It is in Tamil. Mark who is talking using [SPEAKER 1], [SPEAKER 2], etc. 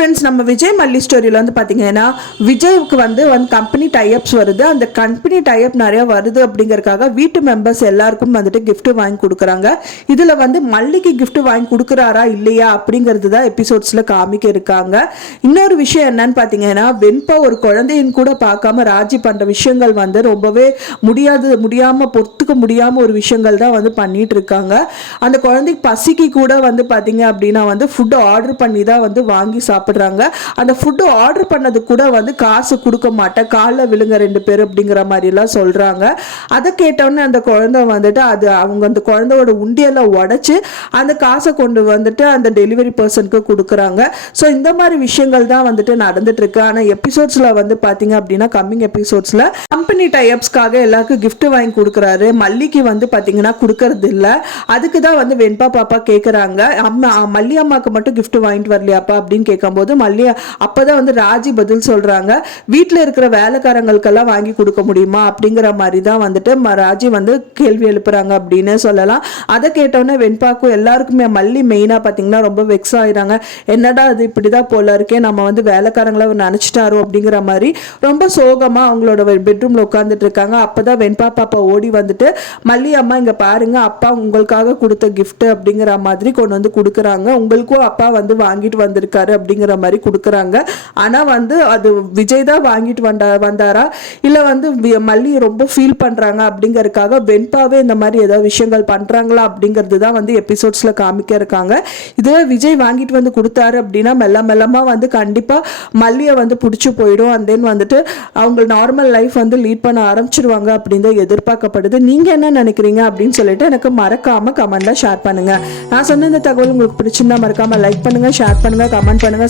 [SPEAKER 1] ஃப்ரெண்ட்ஸ் நம்ம விஜய் மல்லி ஸ்டோரியில் வந்து பார்த்தீங்கன்னா விஜய்க்கு வந்து வந்து கம்பெனி டைப்ஸ் வருது. அந்த கம்பெனி டைப் நிறையா வருது அப்படிங்கறக்காக வீட்டு மெம்பர்ஸ் எல்லாருக்கும் வந்துட்டு கிஃப்ட்டு வாங்கி கொடுக்குறாங்க. இதில் வந்து மல்லிக்கு கிஃப்ட்டு வாங்கி கொடுக்குறாரா இல்லையா அப்படிங்கிறது தான் எபிசோட்ஸில் காமிக்க இருக்காங்க. இன்னொரு விஷயம் என்னன்னு பார்த்தீங்கன்னா வெண்பா ஒரு குழந்தையின் கூட பார்க்காம ராஜி பண்ணுற விஷயங்கள் வந்து ரொம்பவே முடியாது முடியாமல் பொறுத்துக்க முடியாமல் ஒரு விஷயங்கள் தான் வந்து பண்ணிட்டு இருக்காங்க. அந்த குழந்தைக்கு பசிக்கு கூட வந்து பார்த்தீங்க அப்படின்னா வந்து ஃபுட்டு ஆர்டர் பண்ணி தான் வந்து வாங்கி சாப்பிட்றாங்க. அந்த ஃபுட்டு ஆர்டர் பண்ணது கூட வந்து காசு கொடுக்க மாட்டேன். காலில் விழுங்க ரெண்டு பேர் அப்படிங்கிற மாதிரிலாம் சொல்கிறாங்க அதை கேட்டோன்னே அந்த குழந்தை வந்துட்டு அது அவங்க அந்த குழந்தையோட உண்டியெல்லாம் உடச்சி அந்த காசை கொண்டு வந்துட்டு அந்த டெலிவரி பர்சனுக்கு கொடுக்குறாங்க. ஸோ இந்த மாதிரி விஷயங்கள் தான் வந்துட்டு நடந்துட்டுருக்கு. ஆனால் எபிசோட்ஸில் வந்து பார்த்தீங்க அப்படின்னா கம்மிங் எபிசோட்ஸில் கம்பெனி டைப்ஸ்க்காக எல்லாருக்கும் கிஃப்ட் வாங்கி கொடுக்குறாரு. மல்லிக்கு வந்து பார்த்தீங்கன்னா கொடுக்கறது இல்லை. அதுக்கு தான் வந்து வெண்பா பாப்பா கேட்குறாங்க அம்மா மல்லி அம்மாவுக்கு மட்டும் கிஃப்ட் வாங்கிட்டு வரலையாப்பா? அப்படின்னு கேட்கும்போது மல்லி அப்போதான் வந்து ராஜி பதில் சொல்றாங்க. வீட்டில் இருக்கிற வேலைக்காரங்களுக்கெல்லாம் வாங்கி கொடுக்க முடியுமா அப்படிங்கிற மாதிரி தான் வந்துட்டு ம- ராஜி வந்து கேள்வி எழுப்புறாங்க அப்படின்னு சொல்லலாம். அதை கேட்டோன்னே வெண்பாக்கும் எல்லாருக்குமே மல்லி மெயினாக பார்த்தீங்கன்னா ரொம்ப வெக்ஸ் ஆயிடுறாங்க என்னடா அது இப்படிதான் போல இருக்கே நம்ம வந்து வேலைக்காரங்கள நினச்சிட்டாரோ அப்படிங்கிற மாதிரி ரொம்ப சோகமாக அவங்களோட பெட்ரூமில் உட்காந்துட்டு இருக்காங்க. அப்பதான் வெண்பா பாப்பா ஓடி வந்துட்டு மல்லி அம்மா இங்கே பாருங்க அப்பா உங்களுக்காக கொடுத்த கிஃப்ட் அப்படிங்கிற மாதிரி கொண்டு வந்து கொடுக்குறாங்க. உங்களுக்கும் அப்பா வந்து வாங்கிட்டு வந்திருக்காரு அப்படிங்கிற மாதிரி கொடுக்குறாங்க. ஆனால் வந்து அது விஜய் தான் வாங்கிட்டு வந்தா வந்தாரா? இல்லை வந்து மல்லி ரொம்ப ஃபீல் பண்ணுறாங்க அப்படிங்கறதுக்காக வெண்பாவே இந்த மாதிரி ஏதாவது விஷயங்கள் பண்ணுறாங்களா அப்படிங்கிறது தான் வந்து எபிசோட்ஸில் காமிக்க இருக்காங்க. இதுவே விஜய் வாங்கிட்டு வந்து கொடுத்தாரு அப்படின்னா மெல்ல மெல்லமாக வந்து கண்டிப்பாக மல்லியை வந்து பிடிச்சி போயிடும். அண்ட் தென் வந்துட்டு அவங்க நார்மல் லைஃப் வந்து லீட் பண்ண ஆரம்பிச்சிருவாங்க அப்படின்னு தான் எதிர்பார்க்கப்படுது. நீங்கள் என்ன நினைக்கிறீங்க அப்படின்னு சொல்லிட்டு எனக்கு மறக்காமல் கமெண்ட்டாக ஷேர் பண்ணுங்கள் நான் சொன்ன இந்த தகவல் உங்களுக்கு பிடிச்சிருந்தா மறக்காமல் லைக் பண்ணுங்கள் ஷேர் பண்ணுங்கள் கமெண்ட் பண்ணுங்கள்